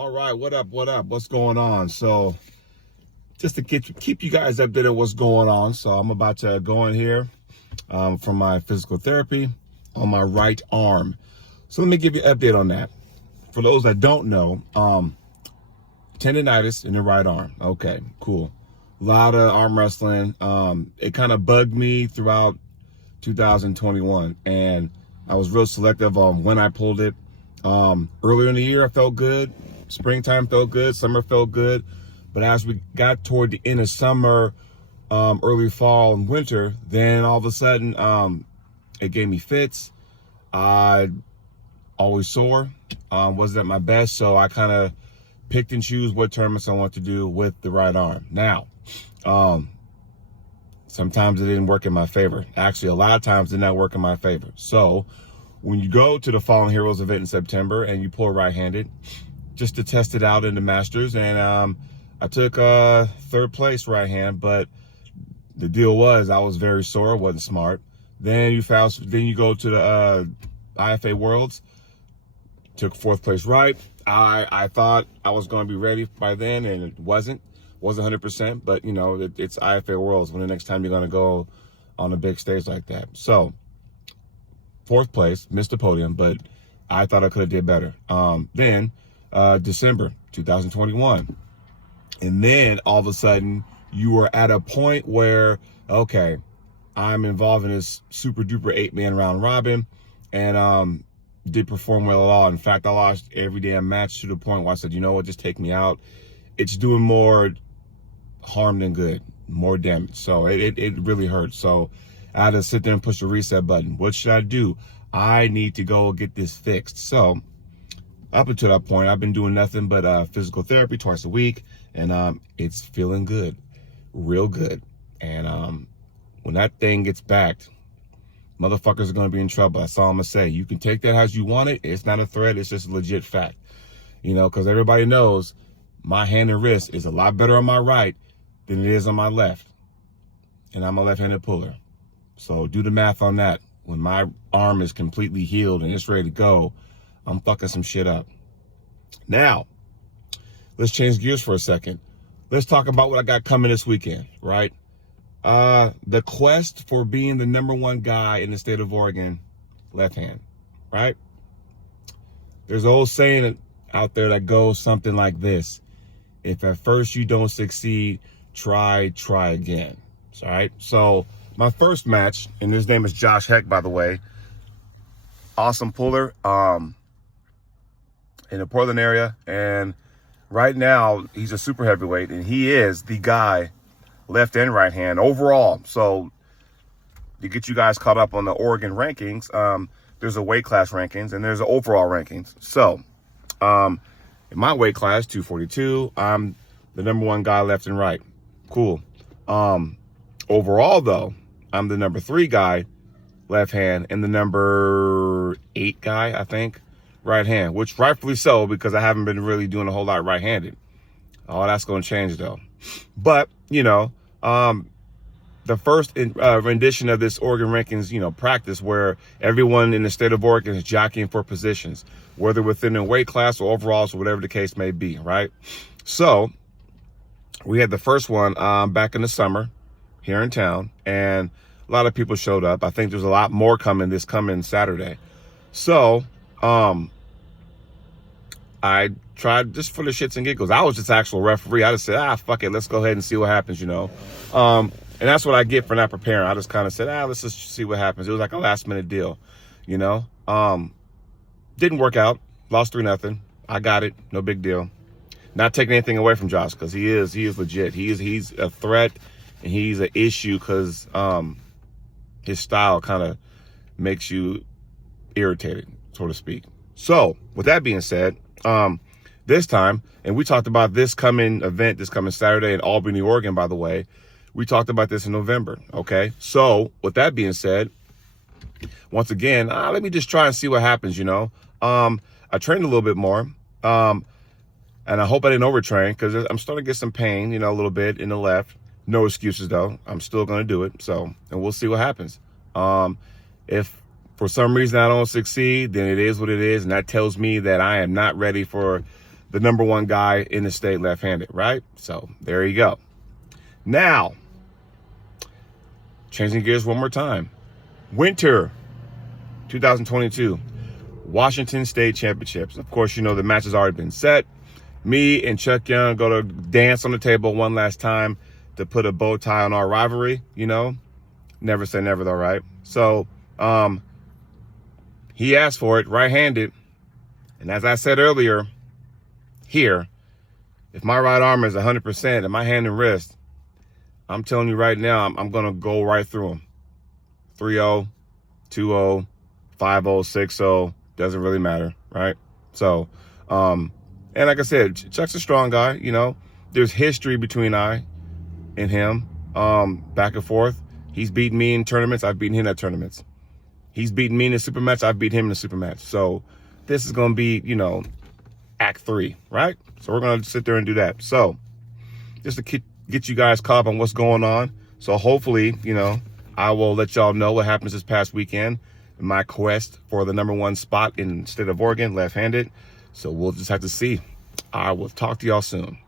All right, what up? What's going on? So, just to keep you guys updated on what's going on. So, I'm about to go in here for my physical therapy on my right arm. So, let me give you an update on that. For those that don't know, tendonitis in the right arm. Okay, cool. A lot of arm wrestling. It kind of bugged me throughout 2021, and I was real selective on when I pulled it. Earlier in the year, I felt good. Springtime felt good. Summer felt good. But as we got toward the end of summer, early fall and winter, then all of a sudden, it gave me fits. I always sore. Wasn't at my best, so I kind of picked and choose what tournaments I want to do with the right arm. Now, sometimes it didn't work in my favor. Actually, a lot of times it did not work in my favor. So when you go to the Fallen Heroes event in September and you pull right-handed, just to test it out in the Masters, and I took third place right hand, but the deal was I was very sore, wasn't smart. Then you go to the IFA Worlds, took fourth place right. I thought I was going to be ready by then, and it wasn't 100%, but you know, it's IFA Worlds. When the next time you're going to go on a big stage like that? So fourth place, missed the podium, but I thought I could have did better. Then December 2021, and then all of a sudden you were at a point where, okay, I'm involved in this super duper 8-man round robin, and did perform well at all. In fact, I lost every damn match to the point where I said, you know what, just take me out. It's doing more harm than good, more damage. So it really hurts. So I had to sit there and push the reset button. What should I do? I need to go get this fixed. So up until that point, I've been doing nothing but physical therapy twice a week, and it's feeling good, real good. And when that thing gets backed, motherfuckers are going to be in trouble. That's all I'm going to say. You can take that as you want it. It's not a threat. It's just a legit fact. You know, because everybody knows my hand and wrist is a lot better on my right than it is on my left. And I'm a left-handed puller. So do the math on that. When my arm is completely healed and it's ready to go, I'm fucking some shit up. Now, let's change gears for a second. Let's talk about what I got coming this weekend, right? The quest for being the #1 guy in the state of Oregon, left hand, right? There's an old saying out there that goes something like this: if at first you don't succeed, try again. All right. So my first match, and his name is Josh Heck, by the way, awesome puller, in the Portland area, and right now he's a super heavyweight, and he is the guy, left and right hand overall. So to get you guys caught up on the Oregon rankings, there's a weight class rankings and there's an overall rankings. So in my weight class, 242, I'm the #1 guy left and right. Cool. Overall though, I'm the #3 guy left hand and the #8 guy, I think, right hand, which rightfully so, because I haven't been really doing a whole lot right-handed. Oh, that's going to change though. But, you know, the first rendition of this Oregon rankings, you know, practice where everyone in the state of Oregon is jockeying for positions, whether within a weight class or overalls or whatever the case may be, right? So we had the first one back in the summer here in town, and a lot of people showed up. I think there's a lot more coming this coming Saturday. So I tried just for the shits and giggles. I was just actual referee. I just said, fuck it, let's go ahead and see what happens, you know. And that's what I get for not preparing. I just kind of said, let's just see what happens. It was like a last minute deal, you know. Didn't work out. Lost 3-0. I got it. No big deal. Not taking anything away from Josh, because he is legit. He's a threat, and he's an issue because his style kind of makes you irritated, so to speak. So with that being said, this time, and we talked about this coming event, this coming Saturday in Albany, Oregon, by the way. We talked about this in November, okay? So with that being said, once again, let me just try and see what happens, you know? I trained a little bit more, and I hope I didn't overtrain, because I'm starting to get some pain, you know, a little bit in the left. No excuses, though. I'm still going to do it, so, and we'll see what happens. If for some reason I don't succeed, then it is what it is, and that tells me that I am not ready for the #1 guy in the state left-handed, right? So there you go. Now, changing gears one more time. Winter 2022, Washington State Championships. Of course, you know the match has already been set. Me and Chuck Young go to dance on the table one last time to put a bow tie on our rivalry, you know. Never say never though, right? So, he asked for it, right-handed. And as I said earlier, here, if my right arm is 100% and my hand and wrist, I'm telling you right now, I'm going to go right through him. 3-0, 2-0, 5-0, 6-0, doesn't really matter, right? So, and like I said, Chuck's a strong guy, you know. There's history between I and him, back and forth. He's beaten me in tournaments. I've beaten him at tournaments. He's beaten me in a super match. I've beat him in a super match. So this is going to be, you know, Act 3, right? So we're going to sit there and do that. So just to get you guys caught up on what's going on. So hopefully, you know, I will let y'all know what happens this past weekend in my quest for the #1 spot in the state of Oregon, left-handed. So we'll just have to see. I will talk to y'all soon.